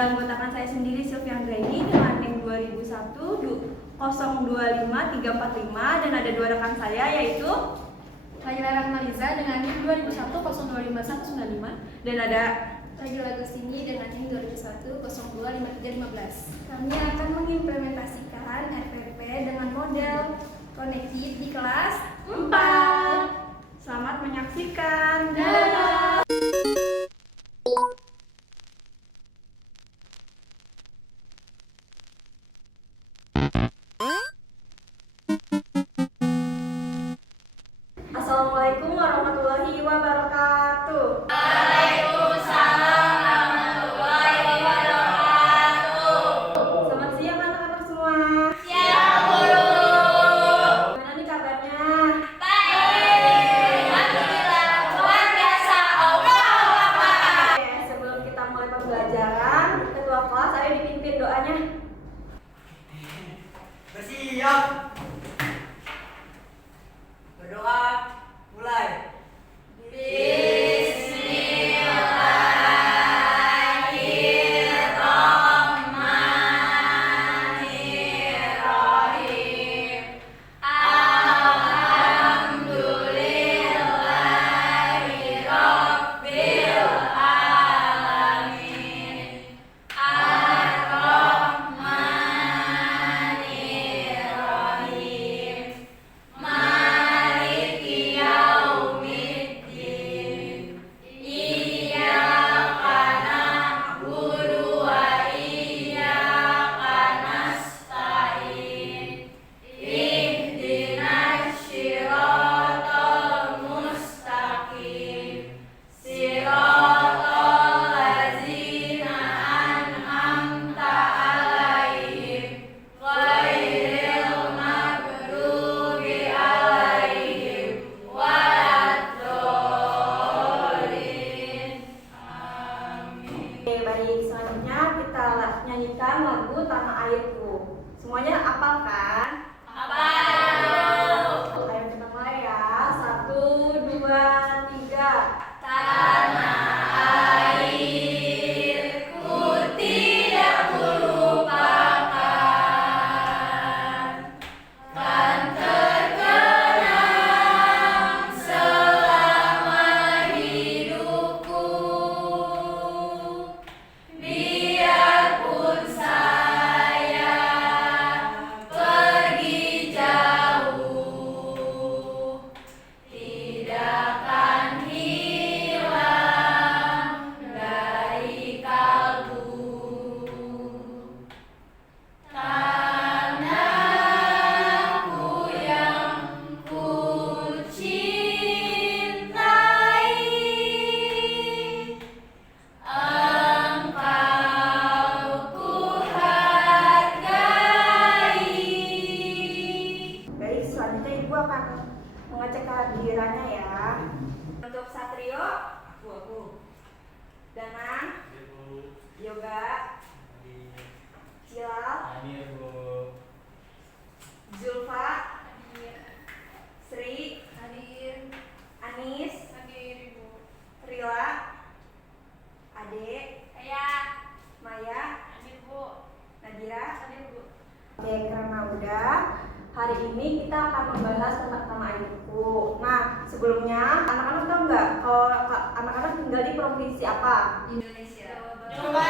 beranggotakan saya sendiri Sylvia Anggraini dengan NIM 2001 025345 dan ada dua rekan saya yaitu Laila Rahmaliza dengan NIM 2001 025195 dan ada Ragil Agustini dengan NIM 2001 025315. Kami akan mengimplementasikan RPP dengan model connected di kelas 4. Selamat menyaksikan. Dadah. Assalamualaikum warahmatullahi wabarakatuh. Waalaikumsalam warahmatullahi wabarakatuh. Selamat siang anak-anak semua. Siap, Guru. Gimana nih kabarnya? Baik. Alhamdulillah, luar biasa. Allahu Akbar. Oke, sebelum kita mulai pembelajaran, ketua kelas ayo dipimpin doanya. Bersiap. Berdoa. Mulai. Bismillahirrahmanirrahim. Alhamdulillahi Rabbil Alamin. Ar-Rahmanirrahim. Maliki yaumiddin. Iyyaka na'budu wa iyyaka nasta'in. Ihdinas siratal mustaqim. Siratal ladzina an'amta 'alaihim ghairil maghdubi 'alaihim waladdallin. Amin. Oke, baik. Selanjutnya kita nyanyikan lagu Tanah Airku. Semuanya hafal kan? Hafal. Ayo kita mulai ya. 1, 2, 3. Tanah airku tidak kulupakan, kan terkenang selama hidupku. Biarpun saya pergi jauh, tidak akan hilang dari kalbu. Tanahku yang ku cintai, engkau ku hargai. Baik, selanjutnya Ibu akan mengecek kehadirannya ya. Untuk Satrio, aku. Danang, Yoga, Cilal, Zulfa, Sri, Anis, Rila, Ade, Maya, Nadira. Oke, karena udah, hari ini kita akan membahas tentang tanah airku. Nah, sebelumnya anak-anak tahu nggak kalau anak-anak tinggal di provinsi apa? Indonesia. Provinsi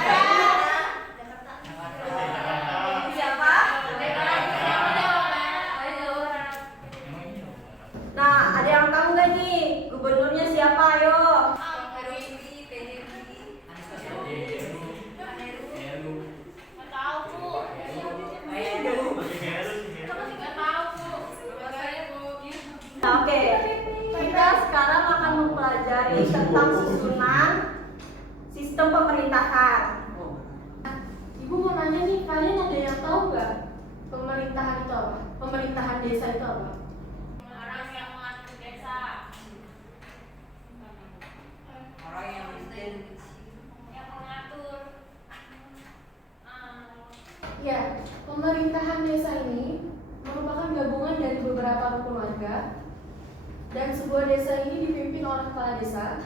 apa? Nah, ada yang tahu nggak nih gubernurnya siapa? Ayo. Nah, oke, kita sekarang akan mempelajari tentang susunan sistem pemerintahan. Ibu mau nanya nih, kalian ada yang tahu nggak pemerintahan itu apa? Pemerintahan desa itu apa? Orang yang mengatur desa. Orang yang miskin. Yang mengatur. Ya, pemerintahan desa ini merupakan gabungan dari beberapa rukun warga, dan sebuah desa ini dipimpin oleh kepala desa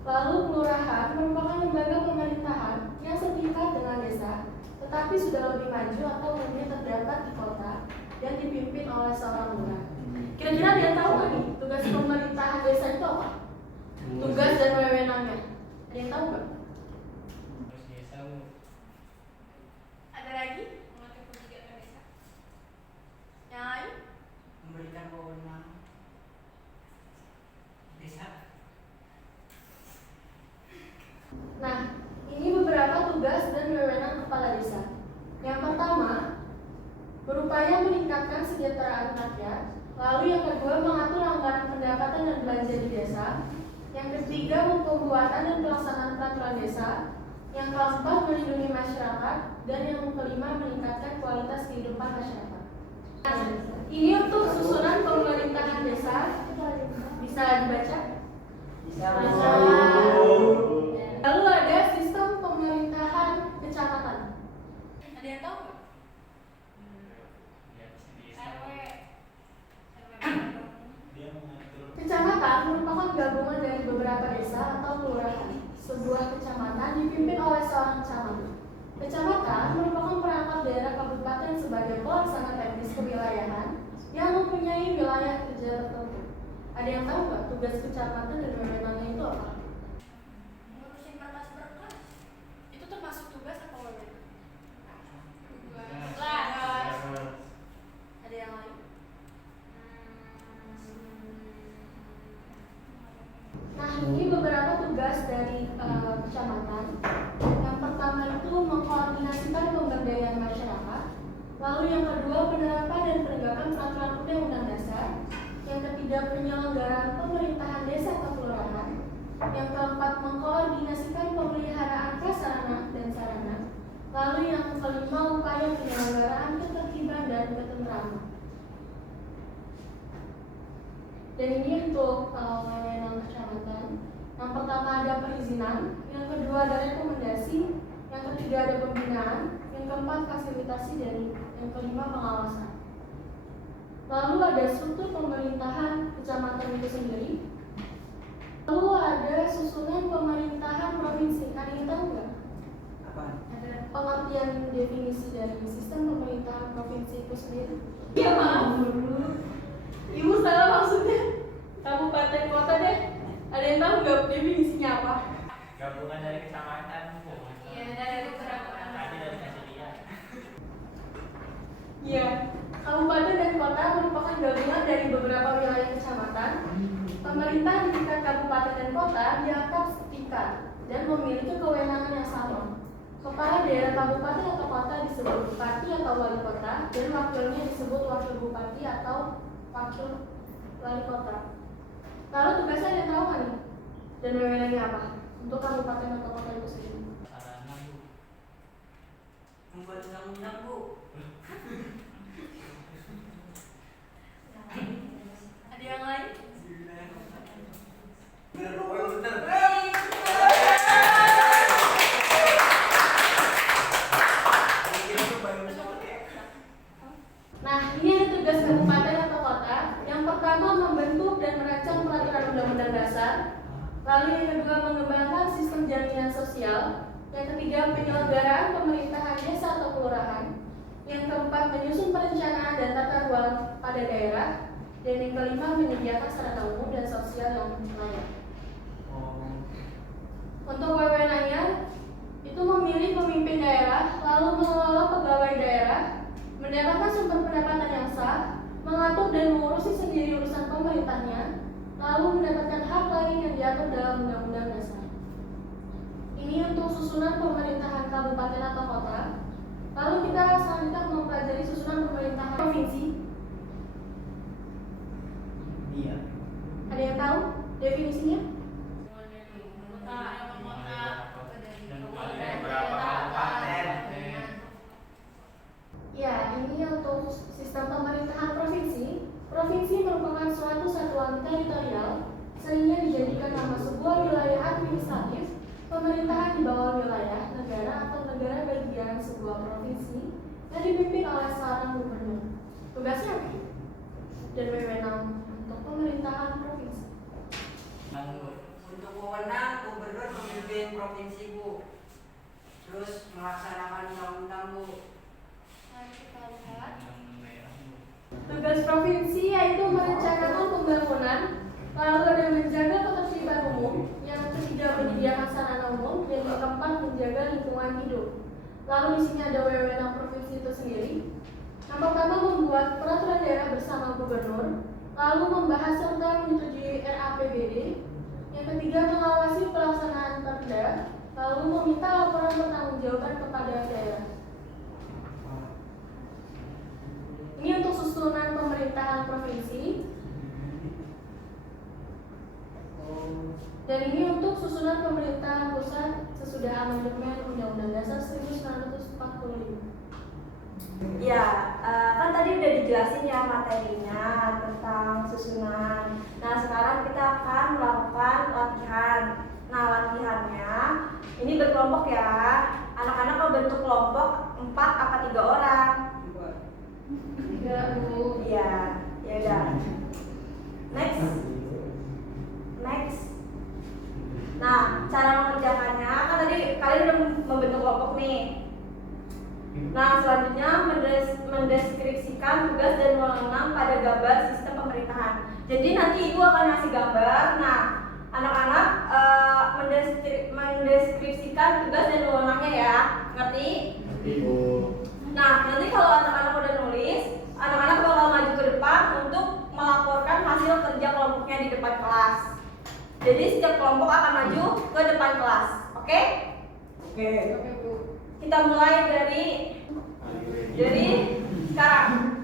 Lalu kelurahan merupakan lembaga pemerintahan yang setingkat dengan desa, tetapi sudah lebih maju atau umumnya terdapat di kota dan dipimpin oleh seorang lurah. Kira-kira dia tahu nggak nih tugas pemerintahan desa itu apa? Tugas dan wewenangnya. Ada yang tahu nggak? Ada lagi mengatur kebijakan desa? Yang lain? Memberikan wewenang desa. Nah, ini beberapa tugas dan wewenang kepala desa. Yang pertama, berupaya meningkatkan kesejahteraan rakyat. Lalu yang kedua, mengatur anggaran pendapatan dan belanja di desa. Yang ketiga, pembuatan dan pelaksanaan peraturan desa. Yang keempat, melindungi masyarakat. Dan yang kelima, meningkatkan kualitas kehidupan masyarakat. Nah, ini untuk susunan pemerintahan desa. Bisa dibaca? Bisa. Lalu ada sistem pemerintahan kecamatan. Ada yang tahu nggak? Kecamatan merupakan gabungan dari beberapa desa atau kelurahan. Sebuah kecamatan dipimpin oleh seorang camat. Kecamatan merupakan perangkat daerah kabupaten sebagai pelaksana teknis kewilayahan yang mempunyai wilayah kerja tertentu. Ada yang tahu nggak tugas kecamatan dan wewenangnya itu apa? Ngurusin berkas-berkas. Itu termasuk tugas atau wewenang? Tugas. Ada yang lain? Nah, ini beberapa tugas dari kecamatan. Yang pertama itu mengkoordinasikan pemberdayaan masyarakat. Lalu yang kedua, penerapan dan penegakan peraturan undang-undang dasar. Yang ketiga, penyelenggaraan pemerintahan desa atau kelurahan. Yang keempat, mengkoordinasikan pemeliharaan prasarana dan sarana. Lalu yang kelima, upaya penyelenggaraan ketertiban dan ketentraman. Dan ini untuk wewenang kecamatan. Yang pertama ada perizinan, yang kedua ada rekomendasi, yang ketiga ada pembinaan, yang keempat fasilitasi, dan yang kelima pengawasan. Lalu ada struktur pemerintahan kecamatan itu sendiri. Lalu ada susunan pemerintahan provinsi. Ada yang tahu nggak? Apa? Ada pengertian definisi dari sistem pemerintahan provinsi itu sendiri? Ya maaf dulu. Ibu salah maksudnya kabupaten kota deh. Ada yang tahu nggak definisinya apa? Gabungan dari kecamatan, Bu. Iya, dari beberapa. Tadi dari kasih lihat. Iya, kabupaten dan kota merupakan gabungan dari beberapa wilayah kecamatan. Pemerintah di tingkat kabupaten dan kota dianggap setingkat dan memiliki kewenangan yang sama. Kepala daerah kabupaten atau kota disebut bupati atau wali kota, dan wakilnya disebut wakil bupati atau wakil wali kota. Lalu tugasnya ada yang tahu nggak nih? Dan wewenangnya apa? Untuk kabupaten atau kota itu sendiri. Sarana, Bu. Membuat undang-undang, Bu. Ada yang lain? Bener, bener. Nah, ini ada tugas kabupaten atau kota. Yang pertama, membentuk dan merancang peraturan undang-undang dasar. Lalu yang kedua, mengembangkan sistem jaminan sosial. Yang ketiga, penyelenggaraan pemerintahan desa atau kelurahan. Yang keempat, menyusun perencanaan dan tata ruang pada daerah. Dan yang kelima, menyediakan sarana umum dan sosial yang layak. Untuk wewenangnya, itu memilih pemimpin daerah, lalu mengelola pegawai daerah, mendapatkan sumber pendapatan yang sah, mengatur dan mengurusi sendiri urusan pemerintahnya, lalu mendapatkan hak lain yang diatur dalam undang-undang dasar. Ini untuk susunan pemerintahan kabupaten atau kota. Lalu kita selanjutnya mempelajari susunan pemerintahan provinsi. Iya. Ada yang tahu definisinya? Dan berapa kabupaten? Ya, ini untuk sistem pemerintahan provinsi. Provinsi merupakan suatu satuan teritorial sehingga dijadikan nama sebuah wilayah administratif, pemerintahan di bawah wilayah negara atau negara bagian sebuah provinsi yang dipimpin oleh seorang gubernur. Tugasnya apa? Dan wewenang untuk pemerintahan provinsi. Untuk wewenang, provinsi, Bu. Terus melaksanakan undang-undang, Bu. Mari kita lihat. Tugas provinsi yaitu merencanakan pembangunan, lalu ada menjaga ketertiban umum, yang ketiga menyediakan sarana umum, dan yang keempat menjaga lingkungan hidup. Lalu di sini ada wewenang provinsi itu sendiri. Yang pertama membuat peraturan daerah bersama gubernur, lalu membahas serta menyetujui RAPBD. Yang ketiga mengawasi pelaksanaan perda, lalu meminta laporan pertanggungjawaban kepada daerah. Ini untuk susunan pemerintahan provinsi. Dan ini untuk susunan pemerintahan pusat sesudah amandemen Undang-Undang Dasar 1945. Ya, kan tadi udah dijelasin ya materinya tentang susunan. Nah, sekarang kita akan melakukan latihan. Nah, latihannya ini berkelompok ya. Anak-anak kalau bentuk kelompok 4 apa 3 orang? 3, Bu. Iya, ya udah. Next. Nah, cara mengerjakannya kan tadi kalian udah membentuk kelompok nih. Nah, selanjutnya mendeskripsikan tugas dan wewenang pada gambar sistem pemerintahan. Jadi nanti ibu akan ngasih gambar. Nah, anak-anak mendeskripsikan tugas dan wewenangnya ya. Ngerti? Nah, nanti kalau anak-anak udah nulis, anak-anak bakal maju ke depan untuk melaporkan hasil kerja kelompoknya di depan kelas. Jadi setiap kelompok akan maju ke depan kelas. Oke? Oke. Oke, Bu. Kita mulai dari sekarang.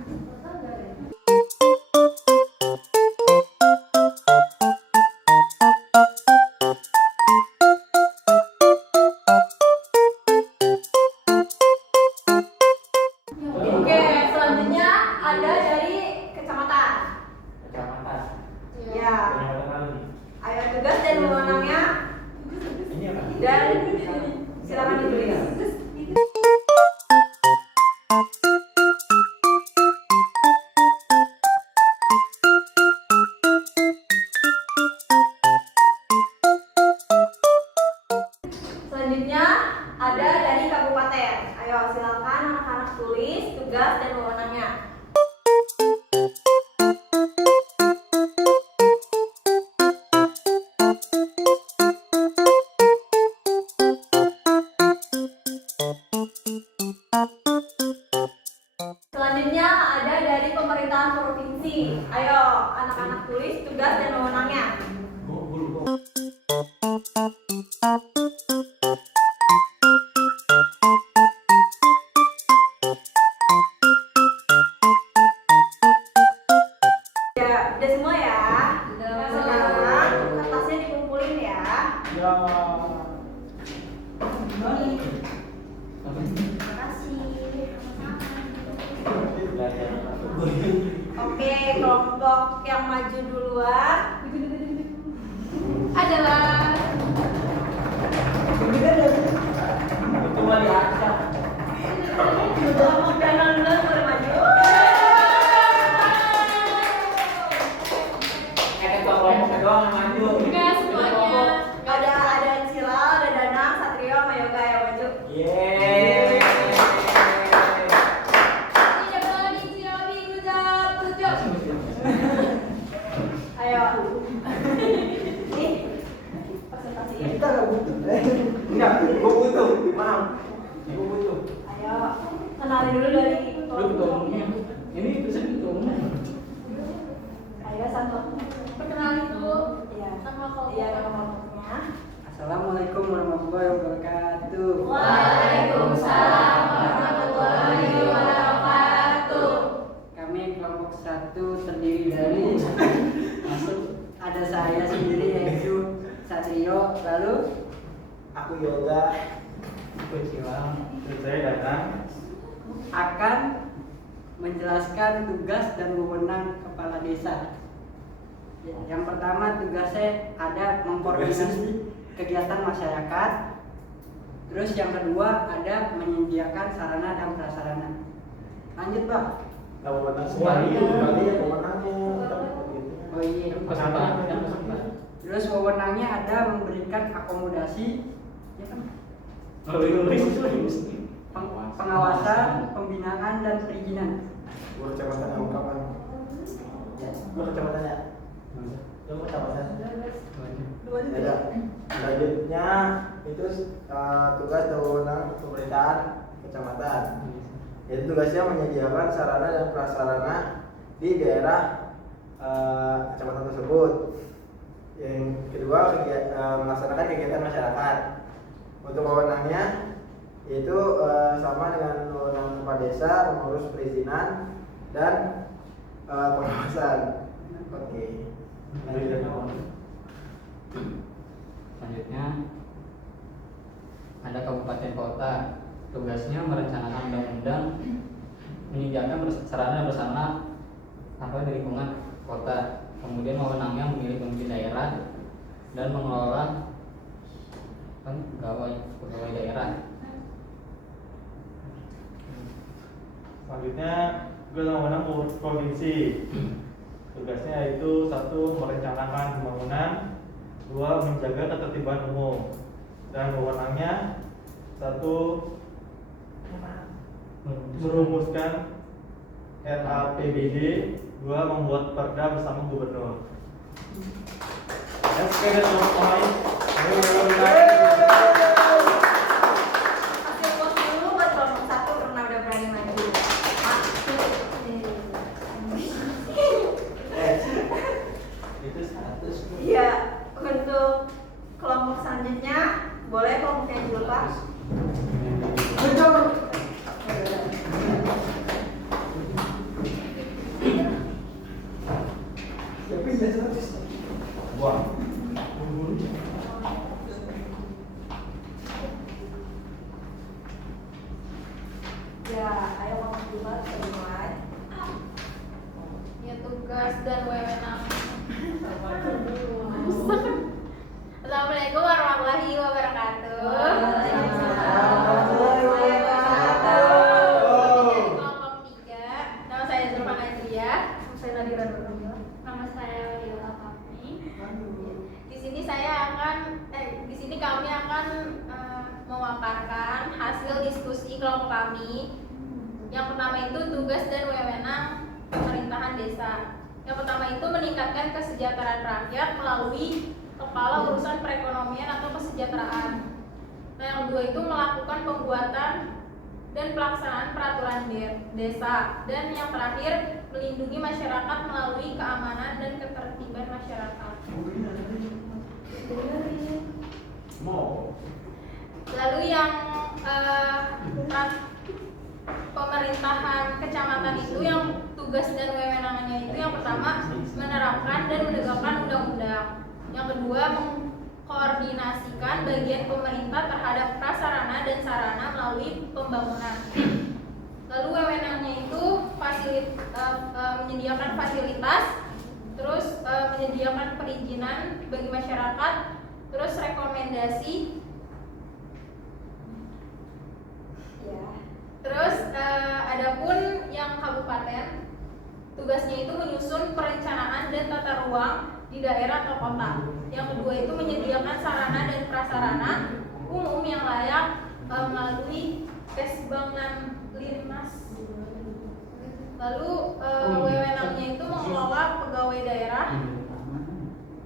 Oke, selanjutnya ada dari kecamatan. Kecamatan. Ya. Kecamatan mana nih? Ayo tugas dan wewenangnya Ini apa? dan silakan ditulis. Selanjutnya ada dari kabupaten. Ayo silakan anak-anak tulis tugas dan wewenangnya. Selanjutnya ada dari pemerintahan provinsi. Ayo anak-anak tulis tugas dan wewenangnya. Ya, udah semua ya. Sekarang kertasnya dikumpulin ya. Terima kasih. Oke, kelompok yang maju duluan adalah Itu mah diacak. kelompok danau duluan boleh maju. Kelompok doang yang maju. Enggak semuanya. Ada Sila, ada Danang, Satrio, sama Yoga yang maju. Yeay. Ayo. Nih, presentasiin. Kita nggak butuh. Enggak, gua butuh. Maaf. Gua butuh. Ayo, kenalin dulu dari Ini bisa dihitung. Ayo satu. Perkenalin dulu. Iya. Nama kelompok. Iya, nama kelompoknya. Assalamualaikum warahmatullahi wabarakatuh. Waalaikumsalam warahmatullahi wabarakatuh. Kami kelompok 1 terdiri dari masuk ada saya sendiri yaitu Satrio, lalu Aku Yoga. Aku Siwang. Terus saya datang. akan menjelaskan tugas dan wewenang kepala desa. Yang pertama tugasnya ada mengkoordinasi kegiatan masyarakat. Terus yang kedua ada menyediakan sarana dan prasarana. Lanjut, Pak. Tahu wewenang sekali ya wewenangnya. Oh iya. Pesan yang pesan. Terus wewenangnya ada memberikan akomodasi Pengawasan, pembinaan, dan perizinan. Gua kecamatan yang kapan? Ya. Gua kecamatan ya. Lu kecamatan. Ada. Selanjutnya itu tugas dan wewenang pemerintahan kecamatan. Yaitu tugasnya menyediakan sarana dan prasarana di daerah kecamatan tersebut. Yang kedua melaksanakan kegiatan masyarakat. Untuk wewenangnya yaitu sama dengan wewenang kepala desa, mengurus perizinan dan pengawasan. Oke. Selanjutnya ada kabupaten kota, tugasnya merencanakan undang-undang, menyediakan sarana dan prasarana di lingkungan kota. Kemudian wewenangnya memilih pemimpin daerah dan mengelola pegawai daerah. Selanjutnya tugas wewenang provinsi. Tugasnya yaitu 1. Merencanakan pembangunan, 2. Menjaga ketertiban umum, dan wewenangnya 1. Merumuskan RAPBD, 2. Membuat perda bersama gubernur. SK dan lain. Kasih uang dulu buat kelompok 1 karena udah berani maju. Itu 100. Iya, untuk kelompok selanjutnya boleh kelompoknya dulu Pak. Wah. Ya, ayo kelompok dulu Pak, kita mulai. Ya, tugas dan wewenang. Assalamualaikum warahmatullahi wabarakatuh. Dari kelompok 3, nama saya Zulfan Adriah. Saya Nadira Nurul. Nama saya Wadil Alfahmi. Di sini kami akan memaparkan hasil diskusi kelompok kami. Yang pertama itu tugas dan wewenang pemerintahan desa. Yang pertama itu meningkatkan kesejahteraan rakyat melalui kepala urusan perekonomian atau kesejahteraan. Nah, yang kedua itu melakukan pembuatan dan pelaksanaan peraturan desa. Dan yang terakhir melindungi masyarakat melalui keamanan dan ketertiban masyarakat. Lalu yang pemerintahan kecamatan itu yang tugas dan wewenangnya itu yang pertama menerapkan dan menegakkan undang-undang. Yang kedua mengkoordinasikan bagian pemerintah terhadap prasarana dan sarana melalui pembangunan. Lalu wewenangnya itu menyediakan fasilitas, terus menyediakan perizinan bagi masyarakat, terus rekomendasi. Ya. Terus adapun yang kabupaten, tugasnya itu menyusun perencanaan dan tata ruang di daerah atau kota. Yang kedua itu menyediakan sarana dan prasarana umum yang layak melalui Kesbangnan Lirmas. Lalu wewenangnya itu mengelola pegawai daerah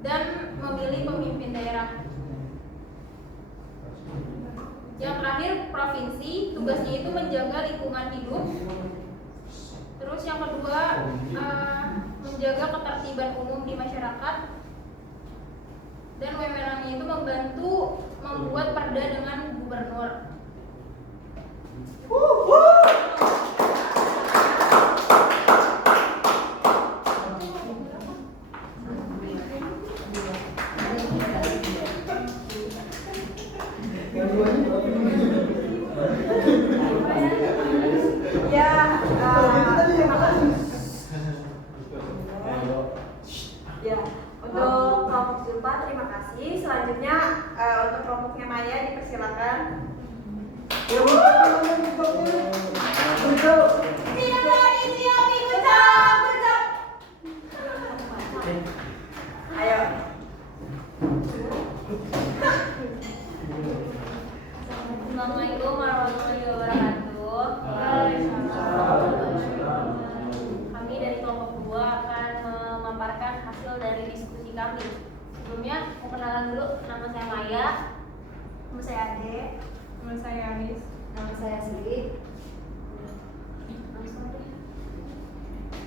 dan memilih pemimpin daerah. Yang terakhir provinsi, tugasnya itu menjaga lingkungan hidup. Terus yang kedua menjaga ketertiban umum di masyarakat. Dan wewenangnya itu membantu membuat perda dengan gubernur. Ya, terima kasih. Ya, untuk kelompok Zulfa terima kasih. Selanjutnya untuk kelompoknya Maya dipersilakan. Ayo. kami. Sebelumnya, mau kenalan dulu. Nama saya Maya. Nama saya Ade. Nama saya Anis. Nama saya Sri.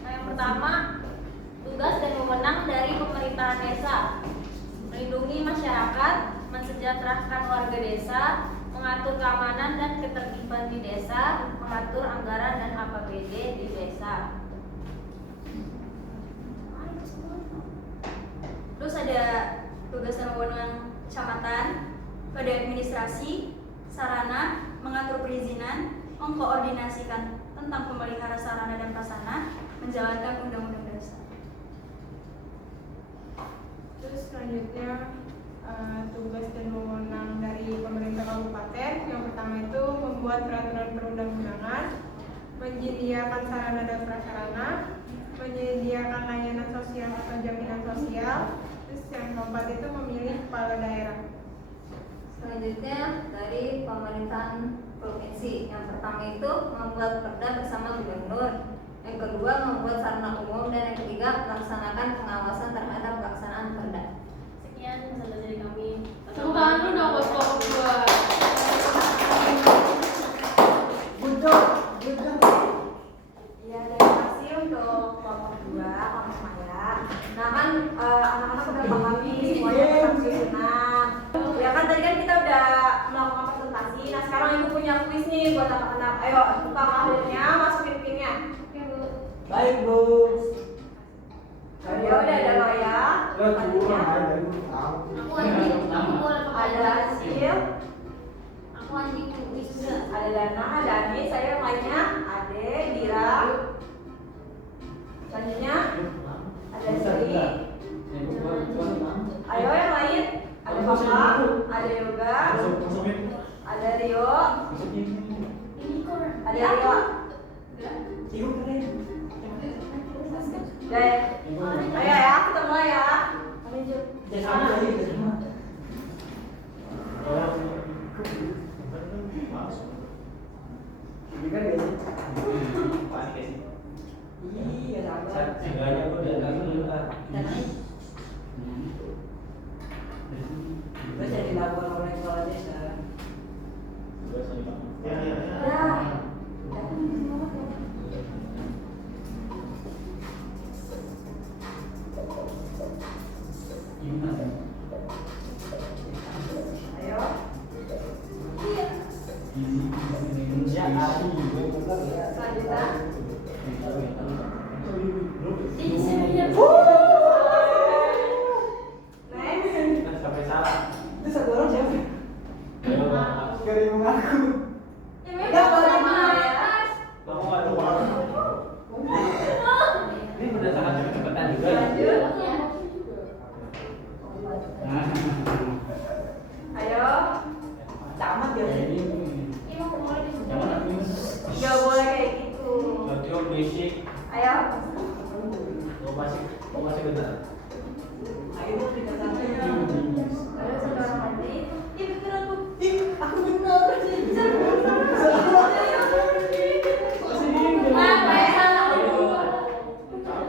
Nah, yang pertama, tugas dan wewenang dari pemerintahan desa: melindungi masyarakat, mensejahterakan warga desa, mengatur keamanan dan ketertiban di desa, mengatur anggaran dan APBD di desa. Terus ada tugas dan wewenang kecamatan pada administrasi, sarana, mengatur perizinan, mengkoordinasikan tentang pemelihara sarana dan prasarana, menjalankan undang-undang dasar. Terus selanjutnya tugas dan wewenang dari pemerintah kabupaten. Yang pertama itu membuat peraturan perundang-undangan, menyediakan sarana dan prasarana, menyediakan layanan sosial atau jaminan sosial. Terus yang keempat itu memilih kepala daerah. Selanjutnya dari pemerintahan provinsi. Yang pertama itu membuat perda bersama gubernur. Yang kedua membuat sarana umum, dan yang ketiga melaksanakan pengawasan terhadap pelaksanaan perda. Sekian pesan dari kami. Tepuk tangan dulu dong buat kelompok dua. Ya, terima kasih untuk kelompok 2, kelompok Maya. Nah kan anak-anak udah paham nih semuanya tentang susunan. Ya kan tadi kan kita udah melakukan presentasi. Nah sekarang ibu punya kuis nih buat anak-anak. Ayo buka akhirnya, masukin pinnya. Baik, Bu. Ya udah ada Maya. Tadinya Aku anjing, aku boleh pakai ada Sil, Aku anjing wisuda. ada Dana, ada Adi, saya yang lainnya, Ade, Dira. Selanjutnya ada Sri. Ayo yang lain, ada Papa, ada Yoga, ada Rio, ada Rio. Deh, ayo ya, kita mulai ya. Lanjut. Ini kan gak sih? Iya, sama. Seenggaknya aku dianggap dulu kan. Terus yang dilakukan oleh kepala desa. Ya. Ya. Ayo. Selanjutnya. Next. Sampai salah. Itu satu orang siapa? Gak ada yang mengaku. Kamu nggak luar. Ini berdasarkan kecepatan juga ya. Lanjut. Ayo. Camat ya. Gak boleh kayak gitu. Audio basic. Ayo. Mau masih benar. Ayo kita sampai. Ada satu orang lagi. Ih bener aku. Aku benar.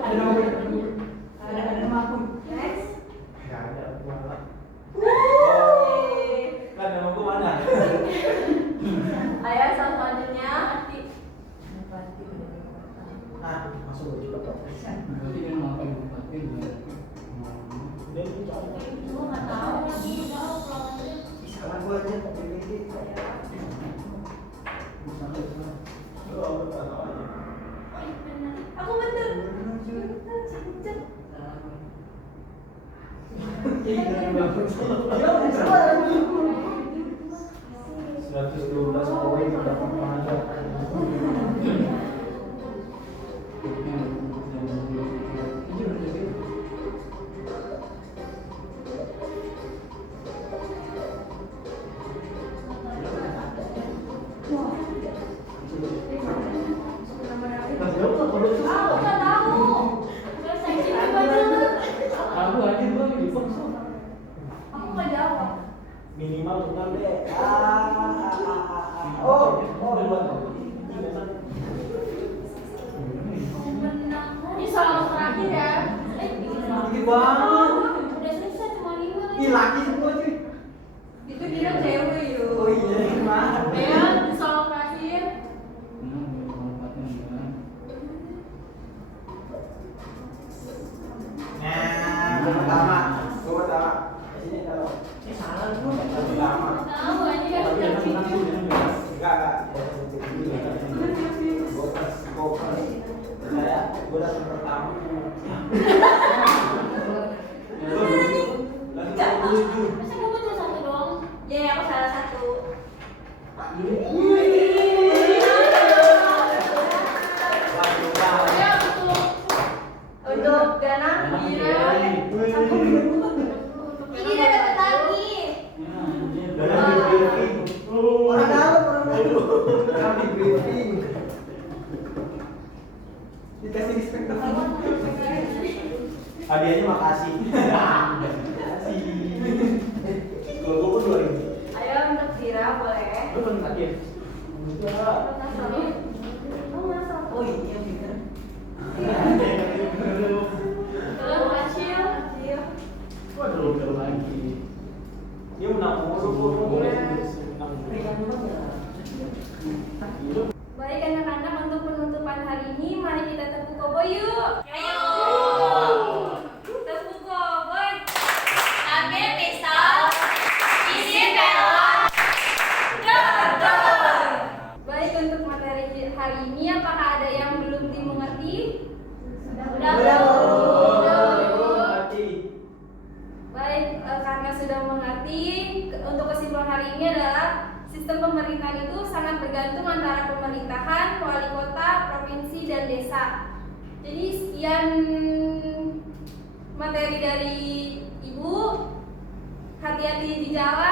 Ada nama aku. Ada nama aku. Next. Nggak ada, aku malah. Kan nama gua mana? Ayo selanjutnya. Ah, masuk juga kok. Berarti kan mau apa bupati Ini cowok. Salah gua aja. Aku bener. Seratus 12 poin dapat penghargaan. Aku nggak tahu. Aku aja gua di fokus. Aku nggak jawab. Minimal benar deh. Ini soal terakhir ya. Tinggi banget. Udah laki semua cuy. Itu dia cewek yuk. Oh iya, gimana? Deon, soal terakhir. Nah, pertama. Gua pertama. Sini taruh. Ini salah lu. Pertama. Tahu aja kan udah Enggak. Gua saya gua datang pertama. Masa kamu cuma satu doang? Ya, aku salah satu. Ya betul. Untuk Ganang, Iya. Ini udah dapet lagi. Orang dalam. Orang di briefing. Dikasih ekspektasi. Hadiahnya makasih. Makasih. Kalau gua 2000. ayo untuk Zira boleh. Lu belum terakhir. Oh iya bener. Kalau Acil, Waduh, lagi. Dia menang mulu. Baik anak-anak, untuk penutupan hari ini mari kita tepuk koboi yuk. Ayo. Tepuk koboi. Ambil pistol. Isi pelon. Dor. Baik, untuk materi hari ini apakah ada yang belum dimengerti? Udah. Baik, karena sudah mengerti, untuk kesimpulan hari ini adalah sistem pemerintahan itu sangat bergantung antara pemerintahan, wali kota, provinsi, dan desa. Jadi sekian materi dari Ibu. Hati-hati di jalan.